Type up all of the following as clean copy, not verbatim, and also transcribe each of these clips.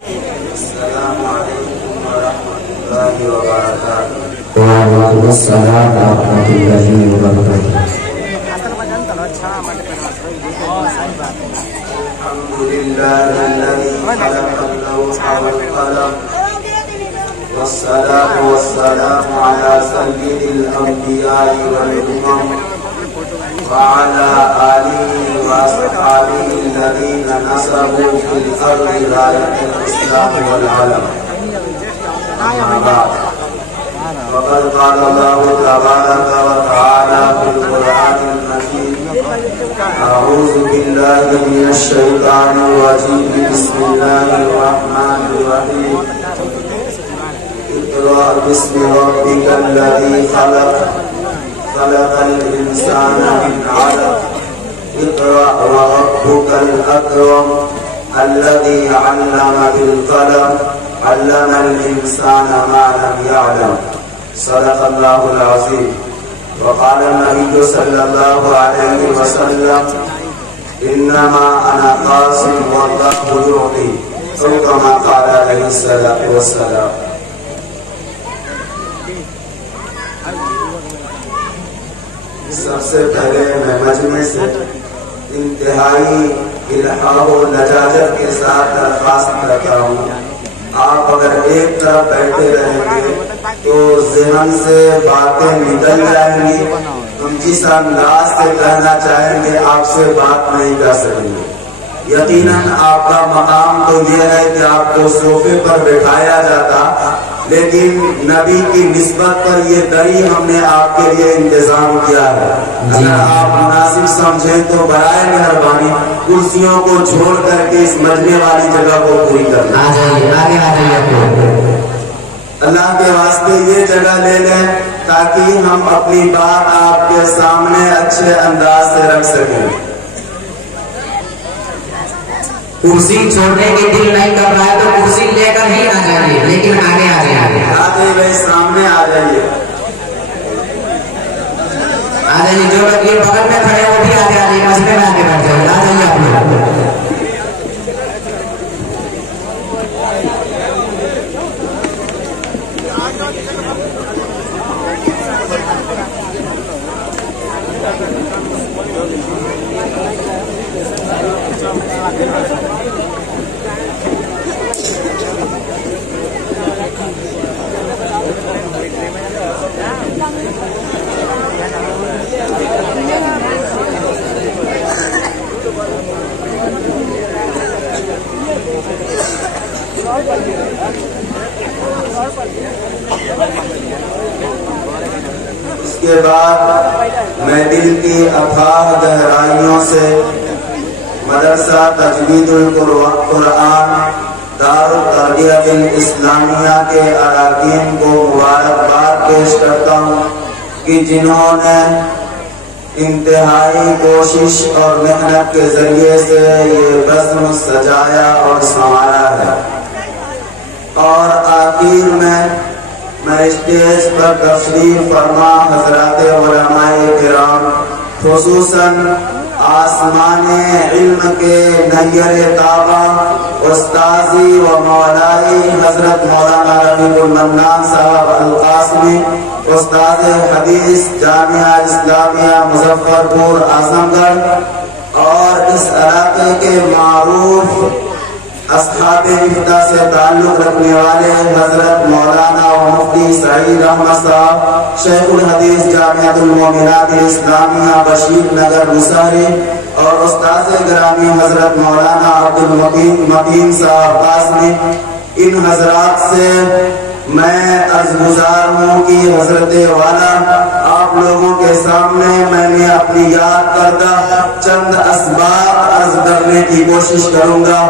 السلام علیکم ورحمۃ اللہ وبرکاتہ. وعلیکم السلام ورحمۃ اللہ وبرکاتہ. الحمد للہ الذی خلق اللوح والقلم والصلاة والسلام علی سید الانبیاء والامم وعلى آله وأصحابه الذين نصبوا في الأرض راية الإسلام والعلم. أما بعد وقد قال الله تبارك وتعالى في القرآن المجيد: أعوذ بالله من الشيطان الرجيم. بسم الله الرحمن الرحيم. اقرأ باسم ربك الذي خلق الإنسان من علق. اقرأ وربك الأكرم الذي علم بالقلم علم الإنسان ما لم يعلم. صدق الله العظيم. وقال النبي صلى الله عليه وسلم: إنما أنا قاسم والله يعطي، أو كما قال عليه الصلاة والسلام. سب سے پہلے میں مجمع سے انتہائی الحاح و لجاجت کے ساتھ درخواست کرتا ہوں، آپ اگر ایک طرف بیٹھے رہیں گے تو ذہن سے باتیں نکل جائیں گی. ہم جس انداز سے کہنا چاہیں گے آپ سے بات نہیں کر سکیں گے. یقیناً آپ کا مقام تو یہ ہے کہ آپ کو صوفے پر بٹھایا جاتا، لیکن نبی کی نسبت پر یہ دری ہم نے آپ کے لیے انتظام کیا ہے. اگر آپ مناسب سمجھیں تو برائے مہربانی کرسیوں کو چھوڑ کر کے اس مجمع والی جگہ کو پوری کرنا. اللہ کے واسطے یہ جگہ لے لیں تاکہ ہم اپنی بات آپ کے سامنے اچھے انداز سے رکھ سکیں. کرسی چھوڑنے کے دل نہیں کر رہا ہے تو کرسی لے کر ہی آ جائیے، لیکن آگے آ جائیے. آگے بھائی سامنے آ جائیے. آ جائیے. جو لوگ یہ بغل میں کھڑے ہیں وہ بھی آگے آ جائیے. مسئلے میں آگے بڑھ جائیے. آ جائیے آپ لوگ. اس کے بعد میں دل کی اتھاہ گہرائیوں سے مدرسہ تجوید القرآن دار التربیت الاسلامیہ کے اراکین کو مبارکباد پیش کرتا ہوں کہ جنہوں نے انتہائی کوشش اور محنت کے ذریعے سے یہ بزم سجایا اور سنوارا ہے. اور آخر میں اسٹیج پر تشریف فرما حضرات علماء کرام، خصوصاً آسمان علم کے نیر تابہ استاذی و مولائی حضرت مولانا رفیق النندان صاحب القاسمی، استاد حدیث جامعہ اسلامیہ مظفرپور اعظم گڑھ، اور اس علاقے کے معروف اصحاب مفتی سے تعلق رکھنے والے حضرت مولانا و مفتی سعید احمد صاحب شیخ الحدیث جامعۃ المومنات اسلامیہ بشیر نگر مسہری، اور استاد گرامی حضرت مولانا عبدل صاحب قاسمی. ان حضرات سے میں عرض گزار ہوں کہ حضرت والا آپ لوگوں کے سامنے میں نے اپنی یاد کردہ چند اسباب عرض کرنے کی کوشش کروں گا.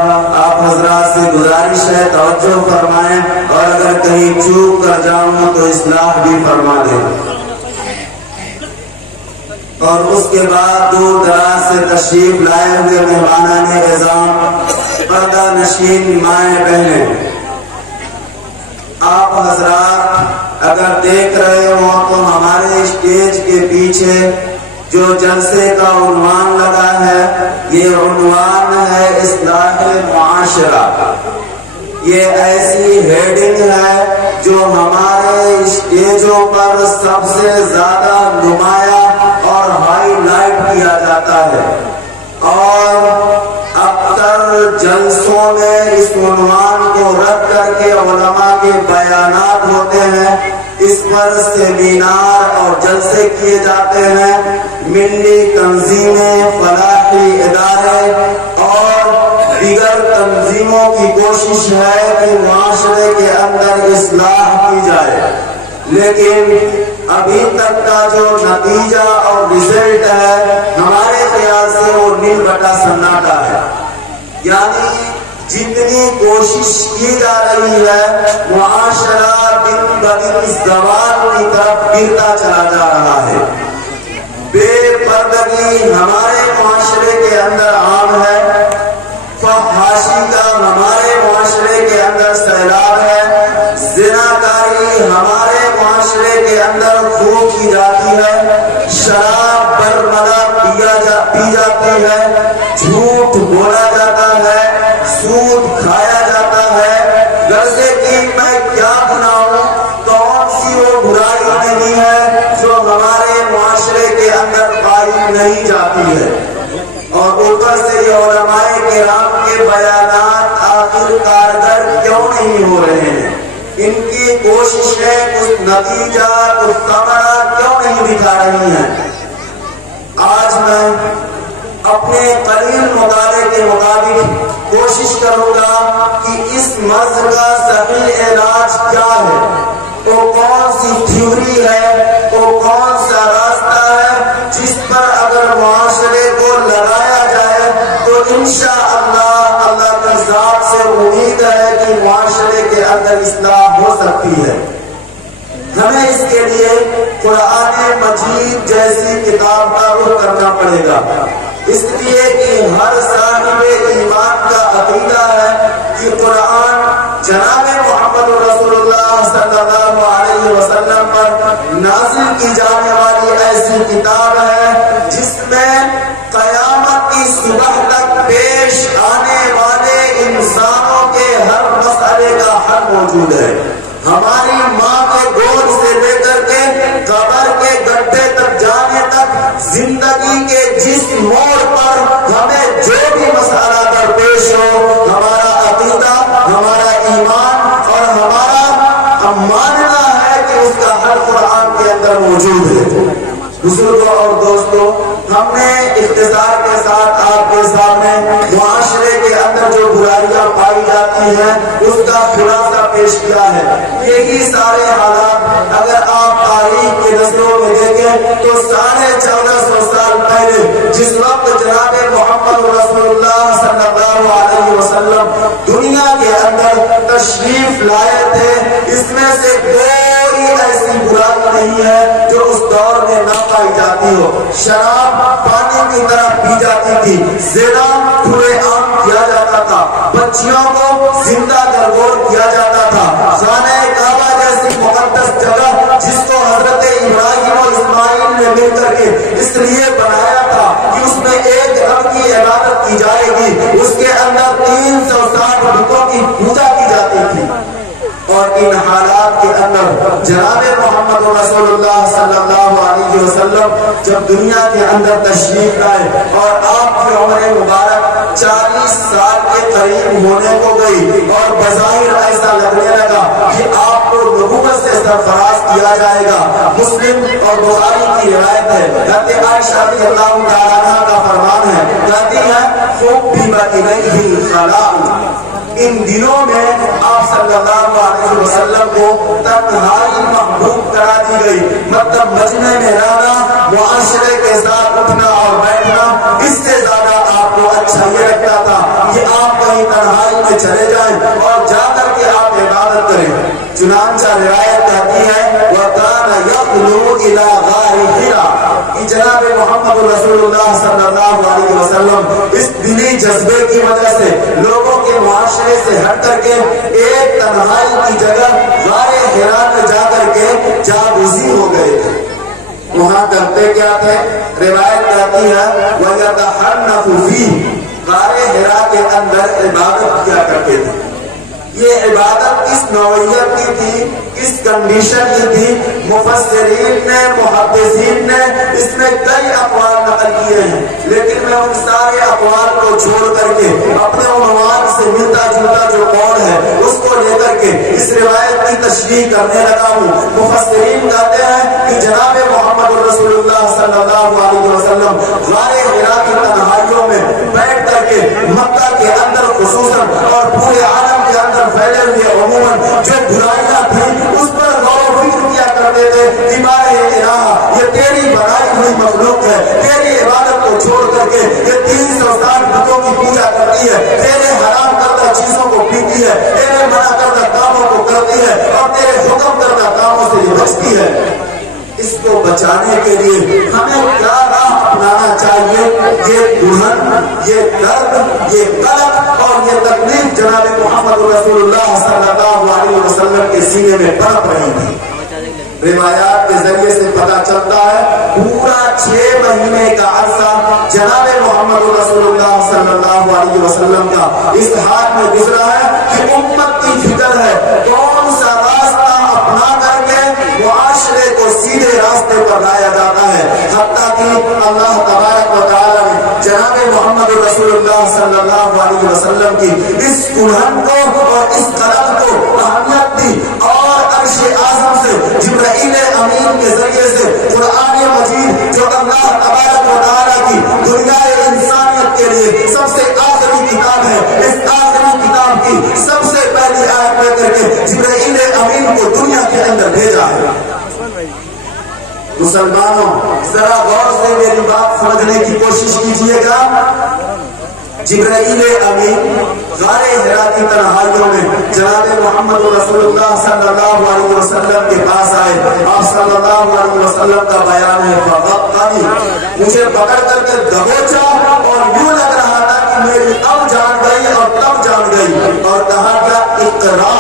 آپ حضرات سے گزارش ہے توجہ فرمائیں، اور اگر کہیں چوک کر جاؤں تو اصلاح بھی فرما دیں. اور اس کے بعد دور دراز سے تشریف لائے ہوئے مہمانان اعظام، پردہ نشین مائیں بہنیں، آپ حضرات اگر دیکھ رہے ہو تو ہمارے اسٹیج کے پیچھے جو جلسے کا عنوان لگا ہے، یہ عنوان ہے اصلاح معاشرہ. یہ ایسی ہیڈنگ ہے جو ہمارے اسٹیجوں پر سب سے زیادہ نمایاں اور ہائی لائٹ کیا جاتا ہے، اور اکثر جلسوں میں اس عنوان کو رد کر کے علماء کے بیانات ہوتے ہیں، اس پر سیمینار اور جلسے کیے جاتے ہیں۔ ملی تنظیمیں، فلاحی ادارے اور دیگر تنظیموں کی کوشش ہے کہ معاشرے کے اندر اصلاح کی جائے، لیکن ابھی تک کا جو نتیجہ اور رزلٹ ہے ہمارے خیال سے وہ نیل بٹا سناٹا ہے۔ یعنی جتنی کوشش کی جا رہی ہے معاشرہ دن بدن زوال کی طرف گرتا چلا جا رہا ہے۔ بے پردگی ہمارے معاشرے کے اندر عام ہے، فحاشی کا ہمارے معاشرے کے اندر سیلاب ہے، زناکاری ہمارے معاشرے کے اندر خوب کی جاتی ہے، شراب برملا پی جاتی ہے، جھوٹ بولا جاتا ہے، سود کھایا جاتا ہے۔ غرضے کی میں کیا بناؤں، کون سی وہ برائی نہیں ہے جو ہمارے معاشرے کے اندر پائی نہیں جاتی ہے، اور اوپر سے یہ علماء کرام کے بیانات آخر کارگر کیوں نہیں ہو رہے ہیں، ان کی کوششیں کچھ نتیجہ کچھ ثمرہ کیوں نہیں دکھا رہی ہیں۔ آج میں اپنے قلیل مطالعے کے مطابق کوشش کروں گا کہ اس مرض کا صحیح علاج کیا ہے، وہ کون سی تھیوری ہے، وہ کون سا راستہ ہے جس پر اگر معاشرے کو لگایا جائے تو انشاءاللہ اللہ کی ذات سے امید ہے کہ معاشرے کے اندر اصلاح ہو سکتی ہے۔ ہمیں اس کے لیے قرآن مجید جیسی کتاب کا رخ کرنا پڑے گا، اس لیے کہ ہر صاحب ایمان کا عقیدہ ہے کہ قرآن جناب محمد رسول اللہ صلی اللہ علیہ وسلم پر نازل کی جانے والی ایسی کتاب ہے جس میں قیامت کی صبح تک پیش آنے والے انسانوں کے ہر مسئلے کا حل موجود ہے۔ ہماری ماں کے گود سے لے کر کے قبر کے گڈھے تک جانے تک زندگی کے جس موڑ پر ہمیں جو بھی مسئلہ درپیش ہو، ہمارا عقیدہ، ہمارا ایمان اور ہمارا ماننا ہے کہ اس کا حل قرآن کے اندر موجود ہے۔ بزرگوں اور دوستوں، ہم نے اختصار کے ساتھ آپ کے سامنے معاشرے کے اندر جو برائیاں پائی جاتی ہیں اس کا خلاصہ پیش کیا ہے۔ یہی سارے حالات اگر آپ تاریخ کے نسلوں میں دیکھیں تو 1450 سال پہلے جس وقت جناب محمد رسول اللہ صلی اللہ علیہ وسلم دنیا کے اندر تشریف لائے تھے، اس میں سے کوئی ایسی برائی نہیں ہے جو اس دور میں نہ پائی جاتی ہو۔ شراب پانی کی طرح پی جاتی تھی، زنا کھلے عام کیا جاتا تھا، بچیوں کو زندہ درگور کیا جاتا تھا۔ خانہ کعبہ جیسی مقدس جگہ جس کو حضرت ابراہیم اور اسماعیل نے مل کر کے اس لیے بنایا تھا کہ اس میں ایک رب کی عبادت کی جائے گی، اس کے اندر 360 بتوں کی پوجا کی جاتی تھی۔ اور ان حالات کے اندر جناب محمد رسول اللہ صلی اللہ علیہ وسلم جب دنیا کے اندر تشریف لائے اور آپ کی عمر مبارک 40 سال کے قریب ہونے کو گئی اور بظاہر ایسا لگنے لگا کہ آپ کو نبوت سے سرفراز کیا جائے گا۔ مسلم اور بخاری کی روایت ہے، حضرت عائشہ رضی اللہ تعالیٰ عنہا کا فرمان ہے، کہتی ہے حُبِّبَ إِلَيْهِ الْخَلَاءُ، ان دنوں میں آپ صلی اللہ علیہ وسلم کو تنہائی محبوب کرا دی گئی، مطلب مجمع میں رہنا، معاشرے کے ساتھ اٹھنا اور بیٹھنا، اس سے زیادہ آپ کو اچھا یہ لگتا تھا کہ آپ کہیں تنہائی میں چلے جائیں اور جا کر کے آپ عبادت کریں۔ چنانچہ روایت کہتی ہے وَكَانَ يَطْلُعُ إِلَى غَارِ حِرَا، کہ جناب محمد رسول اللہ صلی اللہ علیہ وسلم اس دلی جذبے کی وجہ سے لوگوں کے معاشرے سے ہٹ کر کے ایک تنہائی کی جگہ غار حرا میں جا کر کے جاگزی ہو گئے تھے۔ وہاں کرتے کیا تھے؟ روایت کہتی ہے وَيَتَحَنَّفُ فِيهِ، غار حرا کے اندر عبادت کیا کرتے تھے۔ یہ عبادت کس نوعیت کی تھی، کس کنڈیشن کی تھی؟ مفسرین نے، محدثین نے اس میں کئی اقوال نقل کیے ہیں، لیکن میں ان سارے اقوال کو چھوڑ کر کے اپنے عنوان سے ملتا جلتا جو قول ہے اس کو لے کر کے اس روایت کی تشریح کرنے لگا ہوں۔ مفسرین کہتے ہیں کہ جناب محمد رسول اللہ صلی اللہ علیہ وسلم غار حرا کی تنہائیوں میں بیٹھ کر کے مکہ کے اندر خصوصاً اور پورے عالم کے اندر پھیلے ہوئے عموماً جو برائیاں تھیں اس پر غور و فکر کیا کرتے تھے کہ بارے الہ یہ تیری بنائی ہوئی مخلوق ہے، تیری عبادت کو چھوڑ کر کے یہ 360 بتوں کی پوجا کرتی ہے، تیرے حرام کردہ چیزوں کو پیتی ہے، تیرے منع کردہ کاموں کو کرتی ہے اور تیرے حکم کردہ کاموں سے یہ بچتی ہے۔ اس کو بچانے کے لیے ہمیں کیا راہ اپنانا چاہیے؟ یہ دلہن، یہ درد، یہ قلق اور یہ تکلیف جناب محمد رسول اللہ صلی اللہ علیہ وسلم کے سینے میں پنپ رہی تھی۔ روایات کے ذریعے سے پتہ چلتا ہے پورا 6 مہینے کا عرصہ جناب محمد رسول اللہ صلی اللہ علیہ وسلم کا اس حال میں گزرا ہے کہ امت کی فکر ہے کون سا راستہ اپنا کر کے معاشرے کو سیدھے راستے پر لایا جاتا ہے، حتیٰ کہ اللہ تبارک و تعالی نے جناب محمد رسول اللہ صلی اللہ علیہ وسلم کی اس دلہن کو اور اس قلم کو اہمیت دی اور عرش اعظم سے جبرائیل امین کے ذریعے سے قرآن مجید جو اللہ تبارک و تعالی کی دنیا انسانیت کے لیے سب سے آخری کتاب ہے، اس آخری کتاب کی سب سے پہلی آیت پڑھ کر کے جبرائیل امین کو دنیا کے اندر بھیجا ہے۔ مسلمانوں ذرا غور سے میری بات سمجھنے کی کوشش کیجیے گا۔ جبرائیل امین غار حرا کی تنہائیوں میں جناب محمد رسول اللہ صلی اللہ علیہ وسلم کے پاس آئے۔ آپ صلی اللہ علیہ وسلم کا بیان ہے فغطنی، مجھے پکڑ کر کے دبوچا اور یوں لگ رہا تھا کہ میری اب جان گئی اور تب جان گئی، اور کہا کیا اقرا،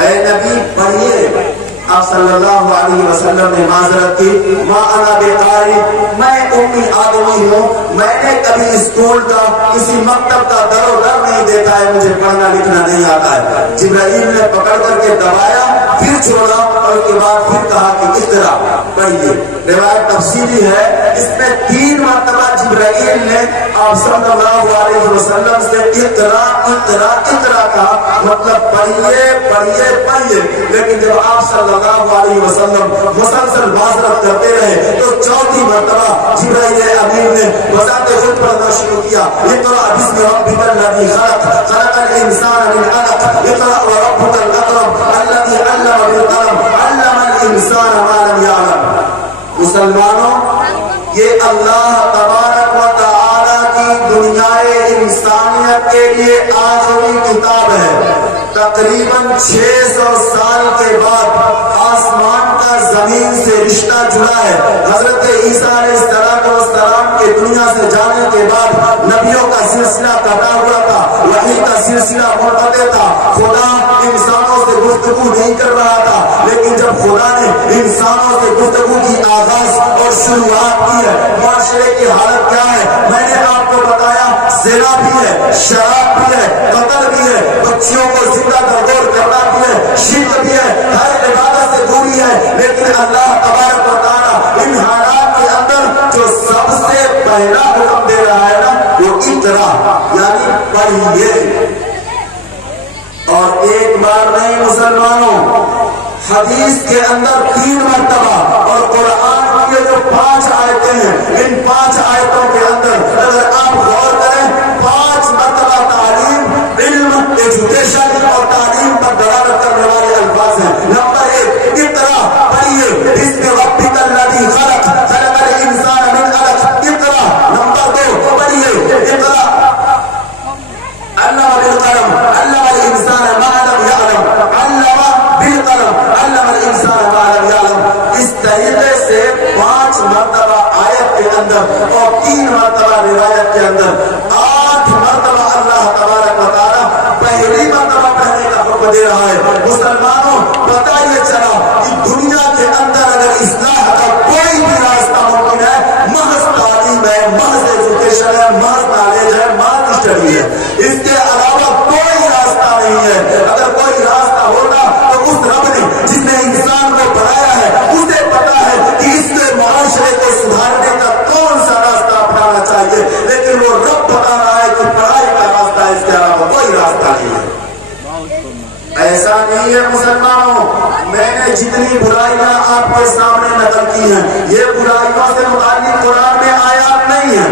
اے نبی پڑھیے۔ آپ صلی اللہ علیہ وسلم نے معذرت کی، ما انا بقاری، میں امی آدمی ہوں، میں نے کبھی اسکول کا کسی مکتب کا در و در نہیں دیکھا ہے، مجھے پڑھنا لکھنا نہیں آتا ہے۔ جبرائیل نے پکڑ کر کے دبایا، پھر چھوڑا اور اس کے بعد پھر کہا کہ اقرا پڑھیے۔ روایت تفصیلی ہے، اس میں 3 مرتبہ جبرائیل نے آپ صلی اللہ علیہ وسلم سے اقرا اقرا اقرا کہا، مطلب پڑھیے پڑھیے پڑھیے، لیکن جب آپ صلی اللہ علیہ وسلم مسلسل معذرت کرتے رہے تو 4تھی مرتبہ جبرائیل امین نے بذات خود پڑھنا شروع کیا، اقرا بسم ربک الذی خلق خلق الانسان من علق اقرا وربک الاکرم الذی علم بالقلم علم الانسان ما لم یعلم۔ مسلمانوں یہ اللہ تبارک و تعالی کی دنیا انسانیت کے لیے آخری کتاب ہے۔ تقریباً 600 سال کے بعد آسمان کا زمین سے رشتہ جڑا ہے۔ حضرت عیسیٰ علیہ السلام کے دنیا سے جانے کے بعد نبیوں کا سلسلہ کٹا ہوا تھا، وحی کا سلسلہ منقطع تھا، خدا انسانوں سے گفتگو نہیں کر رہا تھا، لیکن جب خدا نے انسانوں سے گفتگو کی آغاز اور شروعات کی ہے، معاشرے کی حالت کیا ہے میں نے آپ کو بتایا، زنا بھی ہے، شراب بھی ہے، قتل بھی ہے، بچیوں کو زندہ دردور کرنا بھی ہے، شرک بھی ہے، ہر عبادت سے دوری ہے، لیکن اللہ تبارک و تعالی ان حالات کے اندر جو سب سے پہلا حکم دے رہا ہے نا وہ اقرا، یعنی پڑھیے۔ اور ایک بار نہیں مسلمانوں، حدیث کے اندر 3 مرتبہ اور قرآن کی جو 5 آیتیں ہیں، ان 5 آیتوں کے اندر اگر آپ غور کریں 5 مرتبہ تعلیم، علم، ایجوکیشن اور تعلیم پر دلالت کرنے والے الفاظ ہیں۔ نمبر 1 اقرا، پڑھیے، بسم ربک الذی خلق خلق الانسان من علق اقرا۔ نمبر 2 پڑھیے، اقرا علم بالقلم علم الانسان ما لم يعلم علم بالقلم علم الانسان ما لم يعلم۔ اس طریقے سے 5 مرتبہ آیت کے اندر اور 3 مرتبہ روایت کے اندر 8 مرتبہ اللہ تبارک و تعالی پہلی مرتبہ پڑھنے کا حکم دے رہا ہے۔ مسلمانوں پتہ یہ چلا کہ دنیا کے اندر اگر اصلاح کا کوئی بھی راستہ ممکن ہے، محض تعلیم ہے، محض ایجوکیشن ہے، محض نالج ہے، محض اسٹڈی ہے، اس کے علاوہ کوئی راستہ نہیں ہے۔ جتنی برائیاں آپ کے سامنے نقل کی ہیں یہ برائیوں سے متعلق قرآن میں آیات نہیں ہیں.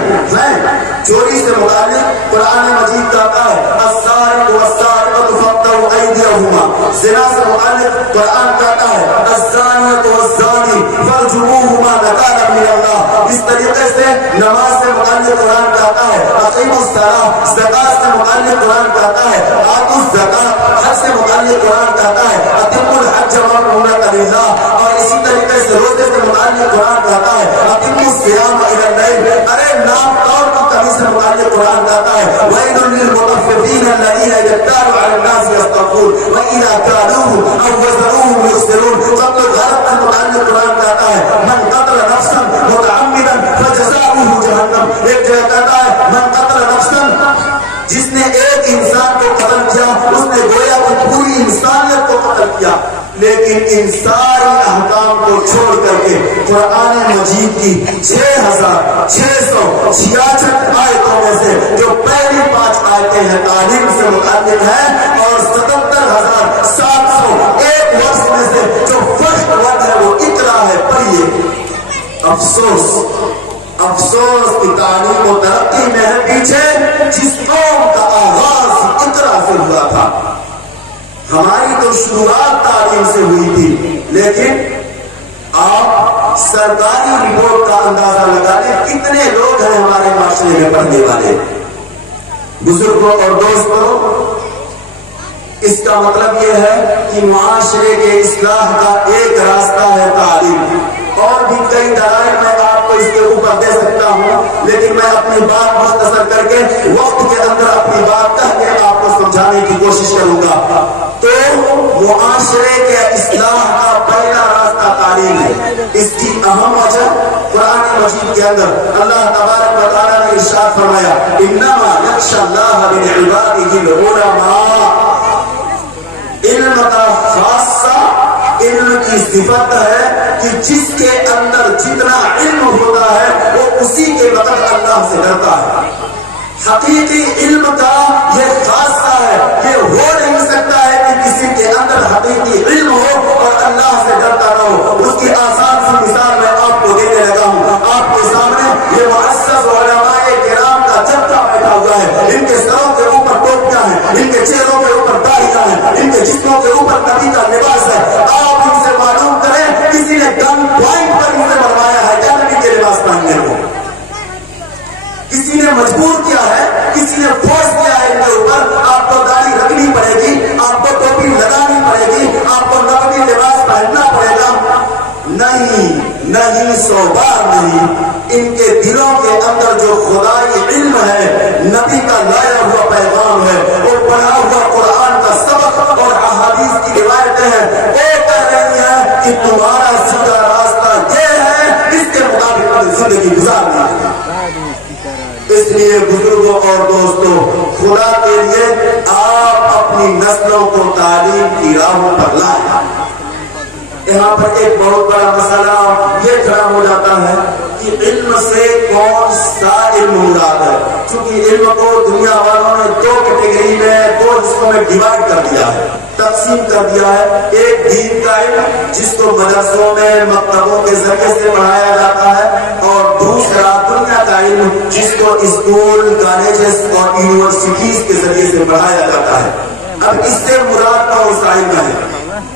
چوری سے متعلق قرآن مجید کہتا ہے السارق والسارقۃ فاقطعوا ایدیہما. زنا سے متعلق قرآن کہتا ہے الزانیۃ والزانی فارجموہما نکالا من اللہ. اس طریقے سے نماز سے متعلق قرآن کہتا ہے اقیموا الصلاۃ. زکات سے متعلق قرآن کہتا ہے آتوا الزکات. حج سے متعلق قرآن کہتا ہے اتموا الحج والعمرۃ للہ. اور اسی طریقے سے روزے سے متعلق قرآن کہتا ہے اتموا الصیام الی اللیل. ارے نام طور پر کبھی سے متعلق قرآن کہتا ہے ویل للمطففین الذین اذا اکتالوا علی الناس یستوفون واذا کالوهم او وزنوهم یخسرون. قتل الغرق سے متعلق قرآن کہتا ہے من قتل نفسا متعمدا فجزاؤه جہنم. ایک جگہ کہتا ہے من قتل نفسا جس نے ایک انسان کو قتل کیا اس نے گویا کہ پوری انسانیت کو قتل کیا. لیکن ان ساری احکام کو چھوڑ کر کے قرآن مجید کی 6666 آیتوں میں سے جو پہلی 5 آیتیں ہیں تعلیم سے متعلق ہیں اور 77,701 ورس میں سے جو فرسٹ ورڈ ہے وہ اقرا ہے. پڑھیے. افسوس کی تعلیم و ترقی میں ہے پیچھے جس قوم کا آغاز اقرا سے ہوا تھا. ہماری تو شروعات تعلیم سے ہوئی تھی لیکن آپ سرکاری رپورٹ کا اندازہ لگا لیں کتنے لوگ ہیں ہمارے معاشرے میں پڑھنے والے. بزرگوں اور دوستوں اس کا مطلب یہ ہے کہ معاشرے کے اصلاح کا ایک راستہ ہے تعلیم. اور بھی کئی دلائل میں آپ کو اس کے اوپر دے سکتا ہوں لیکن میں اپنی بات مختصر کر کے وقت کے اندر اپنی بات کہہ کے آپ کو سمجھانے کی کوشش کروں گا. تو معاشرے کے اصلاح کا پہلا راستہ تعلیم ہے. اس کی اہم وجہ قرآن مجید کے اندر اللہ تبارک و تعالیٰ نے ارشاد فرمایا انما یخشی اللہ من عبادہ العلماء. علم کا خاصہ علم کی صفت ہے کہ جس کے اندر جتنا علم ہوتا ہے وہ اسی کے وقت اللہ سے ڈرتا ہے. حقیقی علم کا یہ خاصہ ہے. یہ ہو نہیں سکتا ہے کہ کسی کے اندر حقیقی علم ہو اور اللہ سے ڈرتا نہ ہو. اس کی آسان سی مثال میں آپ کو دینے لگا ہوں. آپ کے سامنے یہ معزز علماء کرام کا جبکہ بیٹھا ہوا ہے. ان کے سروں کے اوپر ٹوپیاں ہیں, ان کے چہروں کے اوپر داڑھیاں ہیں, ان کے جسموں کے اوپر نبی کا لباس ہے. آپ ان سے معلوم کریں کسی نے گن پوائنٹ پر ان سے بنوایا ہے کیا نبی کے لباس پہننے کو؟ کسی نے مجبور کیا ہے, کسی نے فورس کیا ہے ان کے اوپر آپ کو داڑھی رکھنی پڑے گی, آپ کو ٹوپی لگانی پڑے گی, آپ کو نبوی لباس پہننا پڑے گا؟ نہیں 100 بار نہیں. ان کے دلوں کے اندر جو خدائی علم ہے, نبی کا لایا ہوا پیغام ہے, وہ پڑھا ہوا قرآن کا سبق اور احادیث کی روایتیں ہیں, وہ کہہ رہی ہیں کہ تمہارا سیدھا راستہ یہ ہے, اس کے مطابق زندگی گزارنی ہے. اس لیے بزرگوں اور دوستوں خدا کے لیے آپ اپنی نسلوں کو تعلیم کی راہوں پر لائیں. یہاں پر ایک بہت بڑا مسئلہ یہ کھڑا ہو جاتا ہے کہ علم سے کون سا علم مراد ہے. چونکہ علم کو دنیا والوں نے 2 کیٹیگری میں 2 حصوں میں ڈیوائڈ کر دیا ہے, تقسیم کر دیا ہے. ایک دین کا علم جس کو مدرسوں میں مکتبوں کے ذریعے سے پڑھایا جاتا ہے, اور دوسرا دنیا کا علم جس کو اسکول, کالجز اور یونیورسٹیز کے ذریعے سے پڑھایا جاتا ہے. اب اس سے مراد کون سا علم ہے؟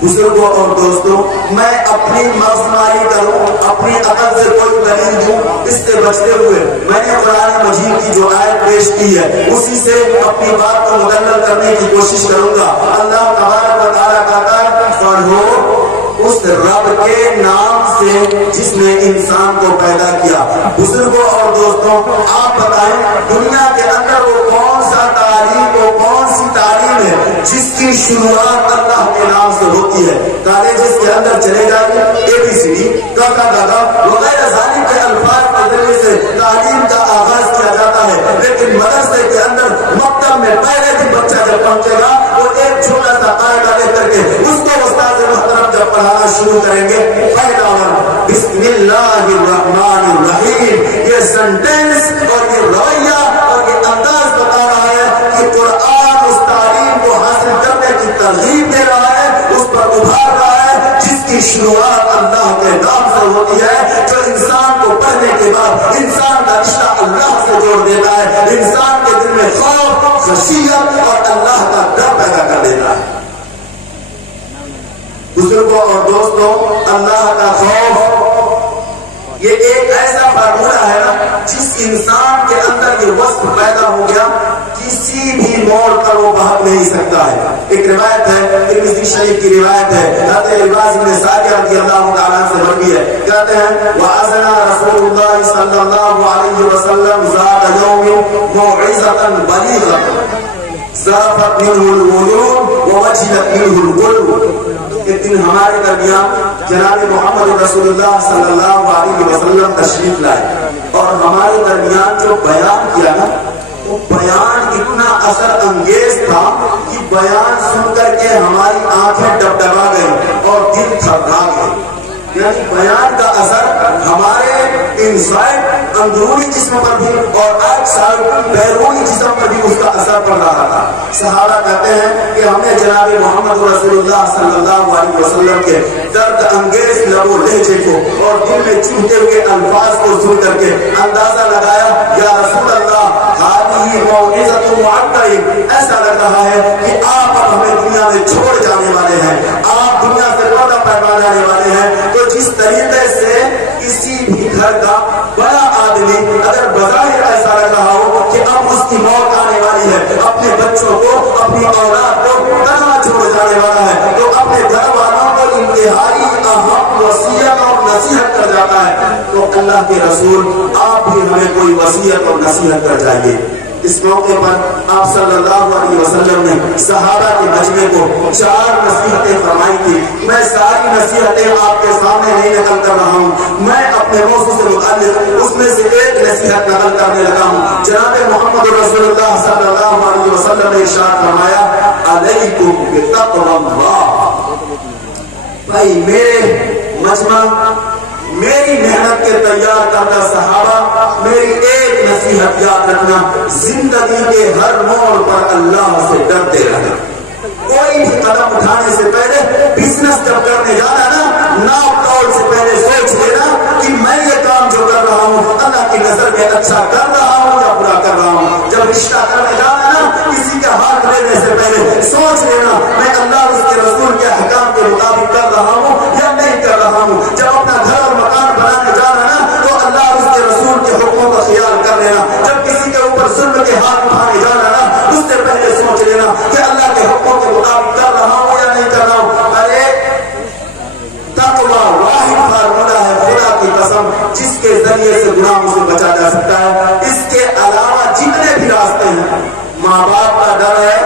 بزرگوں اور دوستوں میں اپنی مغزماری کروں, اپنی عقل سے کوئی دلیل دوں, اس سے بچتے ہوئے میں نے قرآن مجید کی جو آیت پیش کی ہے اسی سے اپنی بات کو مکمل کرنے کی کوشش کروں گا. اللہ تبارک و تعالیٰ کہتا ہے پڑھو اس رب کے نام سے جس نے انسان کو پیدا کیا. بزرگوں اور دوستوں آپ بتائیں دنیا کے اندر وہ کون سا تعلیم, وہ کون سی تعلیم ہے جس کی شروعات اللہ کے نام سے ہوتی ہے؟ کالجز کے اندر چلے جائیں ABCD کاکا دادا وغیرہ ذالک کے الفاظ کے ذریعے سے تعلیم کا آغاز کیا جاتا ہے. لیکن مدرسے کے اندر مکتب میں پہلے دن بچہ جب پہنچے گا وہ ایک چھوٹا سا قاعدہ لے کر کے اس کو استاد محترم جب پڑھانا شروع کریں گے پہلا بسم اللہ الرحمن الرحیم, یہ سینٹینس اور یہ رویہ اور یہ انداز بتا رہا ہے کہ قرآن اس تعلیم کو حاصل کرنے کی ترغیب دے رہا ہے, اس پر ابھار رہا ہے جس کی کی شروعات اللہ کے نام سے ہوتی ہے، جو انسان کو پڑھنے کے بعد انسان کا رشتہ اللہ سے جوڑ دیتا ہے، انسان کے دل میں خوف، خشیت اور اللہ کا ڈر پیدا کر دیتا ہے۔ بزرگوں اور دوستوں، اللہ کا خوف یہ ایک ایسا فارمولہ ہے نا، جس انسان کے اندر یہ وصف پیدا ہو گیا، کسی بھی موڑ پر وہ بھاگ نہیں سکتا ہے۔ ایک روایت ہے، ترمذی شریف کی روایت ہے، حضرت عباس بن ساریہ رضی اللہ تعالیٰ سے مروی ہے، کہتے ہیں وَأَذَنَ رَسُولُ اللَّهِ صلی اللہ علیہ وسلم ذَاتَ يَوْمٍ مَوْعِظَةً بَلِيغَةً ذَرَفَتْ مِنْهُ الْعُيُونُ وَوَجِلَتْ مِنْهُ الْقُلُوبُ۔ ایک دن ہمارے درمیان جناب محمد رسول اللہ صلی اللہ علیہ وسلم تشریف لائے اور ہمارے درمیان جو بیان کیا نا، وہ بیان اتنا اثر انگیز تھا کہ بیان سن کر کے ہماری آنکھیں ڈبڈبا گئی اور دل تھرا گئے۔ یعنی بیان کا اثر ہمارے انسائڈ اندرونی جسم پر بھی اور آؤٹسائڈ بیرونی جسم پر بھی اس کا اثر پڑ رہا تھا۔ صحابہ کہتے ہیں کہ ہم نے جناب محمد رسول اللہ صلی اللہ علیہ وسلم کے درد انگیز لب و لہجے کو اور دل میں چبھتے ہوئے الفاظ کو سن کر کے اندازہ لگایا، یا رسول اللہ ہذہ موعظۃ معطرہ، ایسا لگ رہا ہے کہ آپ اب ہمیں دنیا میں چھوڑ جانے والے ہیں، آپ دنیا سے پردہ فرما جانے والے ہیں۔ تو جس طریقے سے کسی بھی گھر کا بڑا آدمی اگر بظاہر ایسا لگ رہا ہو کہ اب اس کی موت آنے والی ہے، اپنے بچوں کو، اپنی اولاد کو تنہا چھوڑ جانے والا ہے، تو اپنے گھر والوں کو انتہائی اہم وصیت اور نصیحت کر جاتا ہے، تو اللہ کے رسول آپ بھی ہمیں کوئی وصیت اور نصیحت کر جائیے۔ اس موقع پر آپ صلی اللہ علیہ وسلم نے صحابہ کے مجمع کو 4 نصیحتیں فرمائی تھی۔ میں ساری نصیحتیں آپ کے سامنے نہیں نقل کر رہا ہوں، میں اپنے موضوع سے متعلق اس میں سے ایک نصیحت نقل کرنے لگا ہوں۔ جناب محمد رسول اللہ صلی اللہ علیہ وسلم نے ارشاد فرمایا، علیکم بتقوی اللہ۔ بھائی میرے مجمع، میری محنت کے تیار کردہ صحابہ، میری ایک نصیحت یاد رکھنا، زندگی کے ہر موڑ پر اللہ سے ڈرتے رہنا۔ کوئی بھی قدم اٹھانے سے پہلے، بزنس جب کرنے جانا نا، ناپ توڑ سے پہلے سوچ لینا کہ میں یہ کام جو کر رہا ہوں اللہ کی نظر میں اچھا کر رہا ہوں یا برا کر رہا ہوں۔ جب رشتہ کرنے جانا نا، کسی کا ہاتھ لینے سے پہلے سوچ لینا میں اللہ اور اس کے رسول کے احکام کے مطابق کر رہا ہوں یا نہیں کر رہا ہوں۔ جب اپنا گھر اور مکان بنانے جانا نا، تو اللہ اور اس کے رسول کے حکموں کا خیال کر لینا۔ جب کسی کے اوپر ظلم کے ہاتھ اٹھانے جانا نا، اس سے پہلے سوچ لینا کہ اللہ کے حکموں کے مطابق کر رہا ہوں یا نہیں کر رہا ہوں۔ ارے تقویٰ واحد فارمولہ ہے، خدا کی قسم، جس کے ذریعے سے گناہوں سے بچا جا سکتا ہے۔ اس کے علاوہ جتنے بھی راستے ہیں، ماں باپ کا ڈر ہے،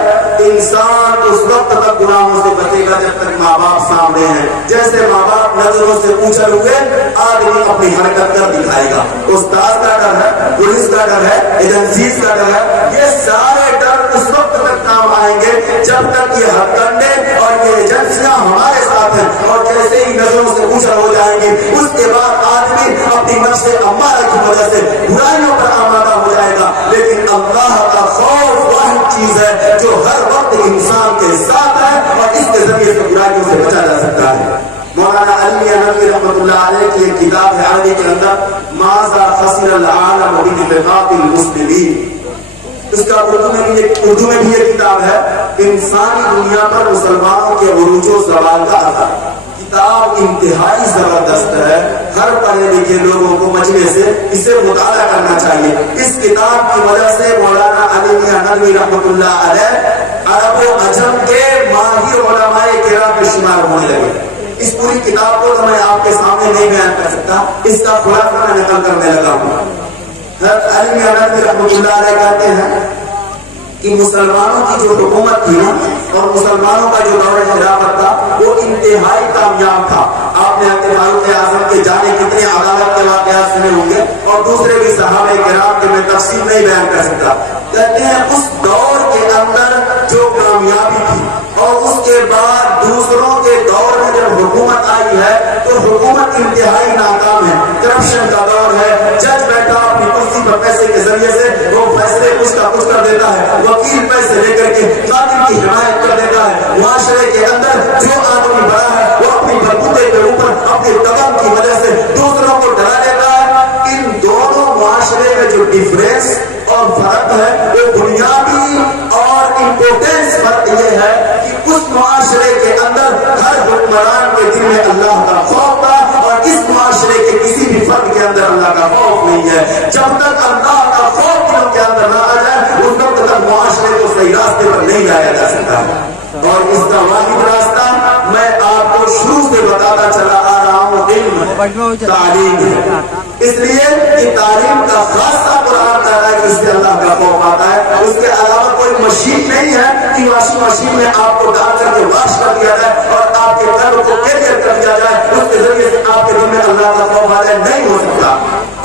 انسان اس وقت تک گناہوں سے بچے گا جب تک ماں باپ سامنے ہیں۔ جیسے ماں باپ نظروں سے اوچھل ہوئے، آدمی اپنی حرکت کر دکھائے گا۔ استاد کا ڈر ہے، پولیس کا ڈر ہے، ایجنسیز کا ڈر ہے، یہ سارے ڈر اس وقت تک کام آئیں گے جب تک یہ ہتھ کنڈے اور یہ ایجنسیاں ہمارے ساتھ ہیں، اور جیسے ہی نظروں سے اوچھل ہو جائیں گی، اس کے بعد آدمی اپنی نفس امارہ کی وجہ سے برائیوں پر آمادہ ہو جائے گا۔ لیکن اللہ کا خوف واحد چیز ہے جو ہر وقت انسان کے ساتھ ہے اور اس کے ذریعے سے برائیوں سے بچا جا سکتا ہے۔ مولانا علی نبی رحمۃ اللہ علیہ کی ایک کتاب ہے عربی کے اندر، ماذا خسر العالم باتفاق المسلمین، اس کا اردو میں بھی یہ کتاب ہے، انسانی دنیا پر مسلمانوں کے عروج و زوال کا اثر۔ کتاب انتہائی زبردست ہے، ہر پڑھے لکھے لوگوں کو مجمع سے اسے مطالعہ کرنا چاہیے۔ اس کتاب کی وجہ سے مولانا علی نبی رحمۃ اللہ علیہ عرب و عجم کے ماہر علماء کرام میں شمار ہونے لگے۔ اس پوری کتاب کو تو میں آپ کے سامنے نہیں بیان کر سکتا، اس کا خلاصہ میں نقل کرنے لگا ہوں۔ حضرت علی نبی رحمۃ اللہ علیہ کہتے ہیں کہ مسلمانوں کی جو حکومت تھی نا اور مسلمانوں کا جو دور خلافت تھا وہ انتہائی کامیاب تھا۔ آپ نے اپنے فاروق اعظم کے جانے کتنے عدالت کے واقعات سنے ہوں گے اور دوسرے بھی صحابہ کرام کے میں تفصیل نہیں بیان کر سکتا۔ کہتے ہیں اس دور کے اندر جو کامیابی تھی اور اس کے بعد دوسروں کے دور میں جب حکومت آئی ہے تو حکومت انتہائی ناکام ہے، کرپشن کا دور ہے، جج بیٹھا اپنی کرسی پر پیسے کے ذریعے سے وہ فیصلے کچھ کا کچھ کر دیتا ہے، وکیل پیسے لے کر کے قاتل کی حمایت کر دیتا ہے، معاشرے کے اندر جو آدمی بڑا ہے وہ اپنی بلبوتے پہ ڈفرینس اور فرق ہے وہ بنیادی اور امپورٹینس فرق یہ ہے کہ اس معاشرے کے اندر ہر حکمران کے دل میں اللہ کا خوف تھا اور اس معاشرے کے کسی بھی فرد کے اندر اللہ کا خوف نہیں ہے. جب تک اللہ کا خوف دلوں کے اندر نہ آ جائے اس وقت تک معاشرے کو صحیح راستے پر نہیں لایا جا سکتا ہے. اور اس کا واحد راستہ میں آپ کو شروع سے بتاتا چلا آ رہا ہوں علم تعلیم ہے. اس لیے کہ تعلیم کا خاصہ قرآن کہہ رہا ہے کہ اس سے اللہ کا خوف آتا ہے. اس کے علاوہ کوئی مشین نہیں ہے کہ واشنگ مشین میں آپ کو ڈال کر کے واش کر دیا جائے اور آپ کے قلب کو کلیئر کر دیا جائے اس کے ذریعے سے آپ کے دل میں اللہ کا خوف آ جائے. نہیں ہو سکتا.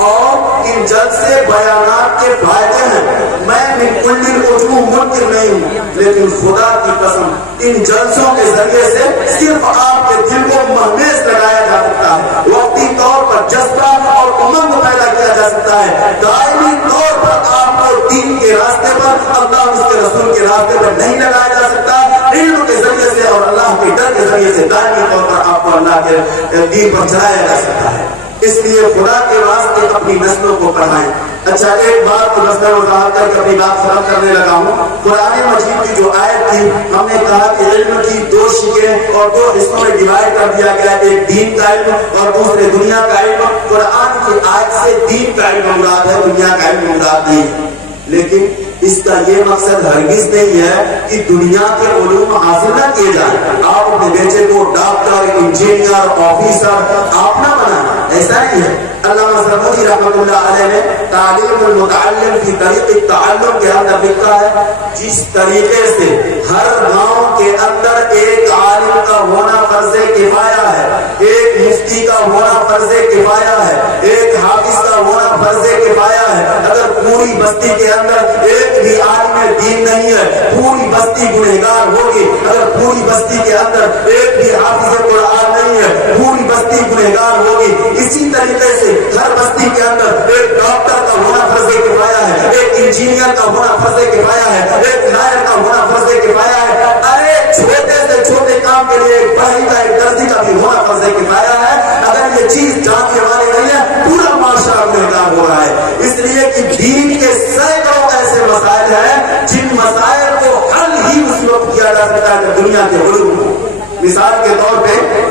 اور ان جلسے بیانات کے فائدے ہیں. میں من کل الوجوہ منکر نہیں ہوں لیکن خدا کی قسم ان جلسوں کے ذریعے سے صرف آپ کے دل کو مہمیز لگایا جا سکتا ہے. وقتی طور پر جذبہ اور امنگ پیدا کیا جا سکتا ہے. دائمی طور پر آپ کو دین کے راستے پر اللہ اس کے رسول کے راستے پر نہیں لگایا جا سکتا. علم کے ذریعے سے اور اللہ کے ڈر کے ذریعے سے دائمی طور پر آپ کو اللہ کے دین پر چلایا جا سکتا ہے. اس لیے خدا کے واسطے اپنی نسلوں کو پڑھائیں. اچھا ایک بات کو نسل وضاحت کر کے اپنی بات ختم کرنے لگا ہوں. قرآن مجید کی جو آیت تھی ہم نے کہا کہ علم کی دو شکیں اور دو حصوں میں ڈیوائڈ کر دیا گیا. ایک دین کا علم اور دوسرے دنیا کا علم. قرآن کی آیت سے دین کا علم مراد ہے دنیا کا علم مراد نہیں. لیکن اس کا یہ مقصد ہرگز نہیں ہے کہ دنیا کے علوم حاصل نہ کیے جائیں. آپ اپنے بیٹے کو ڈاکٹر انجینئر آفیسر آپ نہ بنائیں. ایسا نہیں ہے. علامہ سرمودی رحمۃ اللہ علیہ نے تعلیم المتعلم کی طریق تعلم کے اندر لکھا ہے جس طریقے سے ہر گاؤں کے اندر ایک عالم کا ہونا فرض کفایہ ہے, ایک مفتی کا ہونا فرض کفایہ ہے, ایک حافظ کا ہونا فرض کفایہ ہے. اگر پوری بستی کے اندر ایک بھی عالم دین نہیں ہے پوری بستی گنہگار ہوگی. اگر پوری بستی کے اندر ایک بھی حافظ قرآن نہیں ہے پوری بستی گنہگار ہوگی. اسی طریقے سے ہر بستی کے اندر ایک ڈاکٹر کا ہونا فرض کفایہ ہے, ایک انجینئر کا ہونا فرض کفایہ ہے, ایک لائر کا ہونا فرض کفایہ ہے. ارے چھوٹے سے چھوٹے کام کے لیے ایک بہی کا ایک درزی کا بھی ہونا فرض کفایہ ہے. اگر یہ چیز جاننے والے نہیں ہے پورا معاشرہ گنہگار ہو رہا ہے. اس لیے کہ دین کے سینکڑوں ایسے مسائل ہیں جن مسائل کو حل ہی اس وقت کیا جا سکتا ہے دنیا کے علوم. مثال کے طور پہ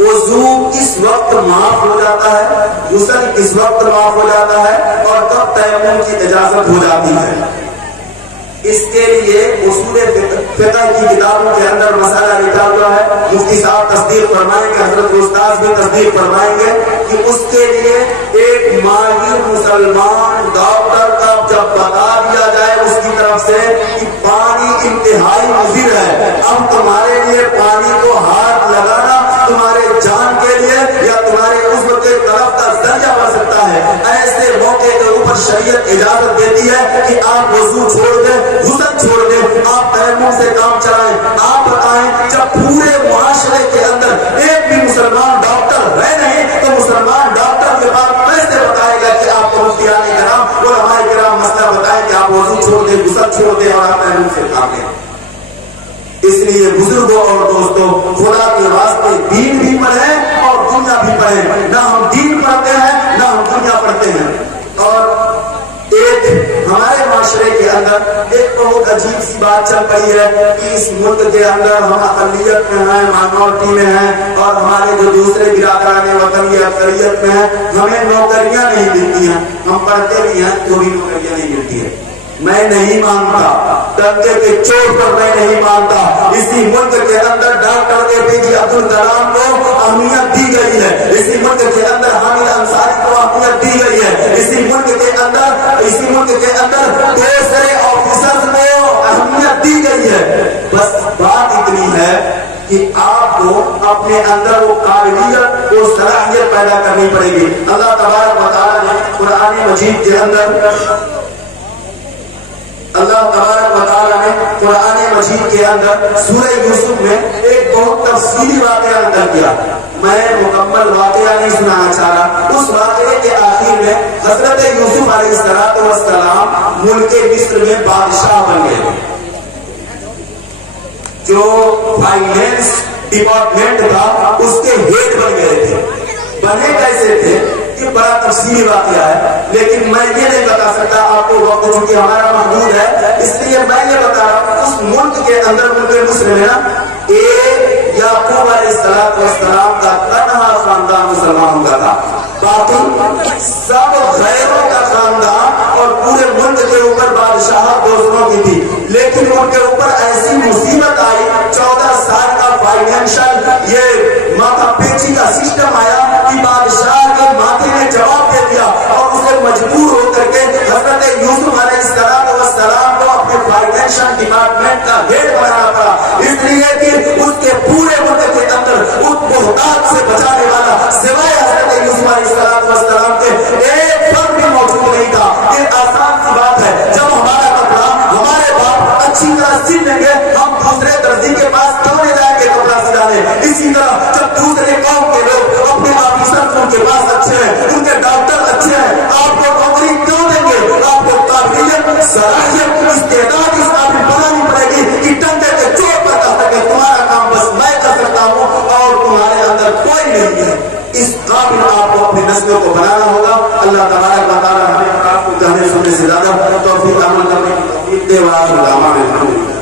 وضو کس وقت معاف ہو جاتا ہے, غسل کس وقت معاف ہو جاتا ہے اور کب تیمم کی اجازت ہو جاتی ہے. اس کے لیے اصول فقہ کی کتابوں کے اندر مسئلہ لکھا ہوا ہے. مفتی صاحب تصدیق فرمائیں گے, حضرت استاد بھی تصدیق فرمائیں گے کہ اس کے لیے ایک ماہر مسلمان ڈاکٹر کا جب بتا دیا جائے اس کی طرف سے کہ پانی انتہائی مضر ہے, اب تمہارے لیے پانی کو ہاتھ لگانا تمہارے جان کے لیے یا تمہارے عضو کے طرف کا ذریعہ بن سکتا ہے, ایسے موقع کے اوپر شریعت اجازت دیتی ہے کہ آپ وضو چھوڑ دیں, غسل چھوڑ دیں, آپ تیمم سے کام چلائیں. آپ بتائیں جب پورے معاشرے کے اندر ایک بھی مسلمان ڈاکٹر ہے نہیں تو مسلمان ڈاکٹر کے بعد کیسے بتائے گا کہ آپ کو مفتیان کرام علماء کرام مسئلہ بتائیں کہ آپ وضو چھوڑ دیں, غسل چھوڑ دیں اور آپ تیمم سے کام لیں. اس لیے بزرگوں اور دوستوں خدا کے واسطے دین بھی پڑھیں اور دنیا بھی پڑھیں. نہ ہم دین پڑھتے ہیں نہ ہم دنیا پڑھتے ہیں. اور ایک ہمارے معاشرے کے اندر ایک بہت عجیب سی بات چل پڑی ہے کہ اس ملک کے اندر ہم اقلیت میں ہیں, مائنورٹی میں ہیں اور ہمارے جو دوسرے برادران وطن یہ اکثریت میں ہیں, ہمیں نوکریاں نہیں ملتی ہیں. ہم پڑھتے بھی ہیں تو بھی نوکریاں نہیں ملتی ہیں. میں نہیں مانتا, ڈنڈے کے چوٹ پر میں نہیں مانتا. اسی ملک کے اندر ڈاکٹر APJ عبدل کو اہمیت دی گئی ہے, اسی ملک کے اندر حامد انصاری کو اہمیت دی گئی ہے, اسی ملک کے اندر دوسرے آفیسرز کو اہمیت دی گئی ہے. بس بات اتنی ہے کہ آپ کو اپنے اندر وہ قابلیت وہ صلاحیت پیدا کرنی پڑے گی. اللہ تبارک و تعالی نے قرآن مجید کے اندر سورہ یوسف میں ایک بہت تفصیلی واقعہ نقل کیا. میں مکمل واقعہ نہیں سنانا چاہ رہا. اس واقعے کے آخر میں حضرت یوسف علیہ السلام ملک مصر میں بادشاہ بن گئے. جو فائنینس ڈپارٹمنٹ تھا اس کے ہیڈ بن گئے تھے. بنے کیسے تھے یہ بڑا تفصیلی واقعہ ہے، لیکن میں یہ نہیں بتا سکتا آپ کو، وقت چونکہ ہمارا محدود ہے، اس لیے میں یہ بتا رہا ہوں اس ملک کے اندر ملک مسلم ہے نا، ایک یعقوب علیہ السلام کا تنہا خاندان مسلمانوں کا تھا، باقی سب غیروں کا خاندان اور پورے ملک کے اوپر بادشاہ دوستوں کی تھی، لیکن ان کے اوپر ایسی مصیبت آئی، 14 سال کا فائنینشل یہ ماتھا پیچی کا سسٹم آیا کہ بادشاہ کے ماتھے نے جواب دے دیا اور اسے مجبور ہو کر کے حضرت یوسف علیہ السلام کو اپنے فائنینشل ڈپارٹمنٹ کا ہیڈ بنانا پڑا، اس لیے کہ اس کے پورے ملک کے اندر اس بہتات سے بچانے والا سوائے حضرت یوسف علیہ السلام کے ایک فرد بھی موجود نہیں تھا۔ یہ آسان سی بات ہے، جب ہمارا کپڑا ہمارے باپ اچھی طرح سل لیں گے، ہم دوسرے درزی کے پاس کیوں نہیں جائیں گے کپڑا سلانے؟ اسی طرح جب دوسرے قوم کے لوگ اپنے آفیسر ان کے پاس اچھے ہیں، ان کے ڈاکٹر اچھے ہیں، آپ کو نوکری کیوں دیں گے؟ آپ کو قابلیت، صلاحیت، استعداد اس قابل بنانی پڑے گی کہ ڈنڈے کے چوٹ پر کہہ سکے تمہارا کام بس میں کر سکتا ہوں اور تمہارے اندر کوئی نہیں ہے۔ اس قابل آپ کو اپنی نسلوں کو بنانا ہوگا۔ اللہ تبارک و تعالی ہمیں آپ کو کہنے سننے سے زیادہ توفیق عمل کرنے کی توفیق دے، وآخر دعوانا الحمدللہ۔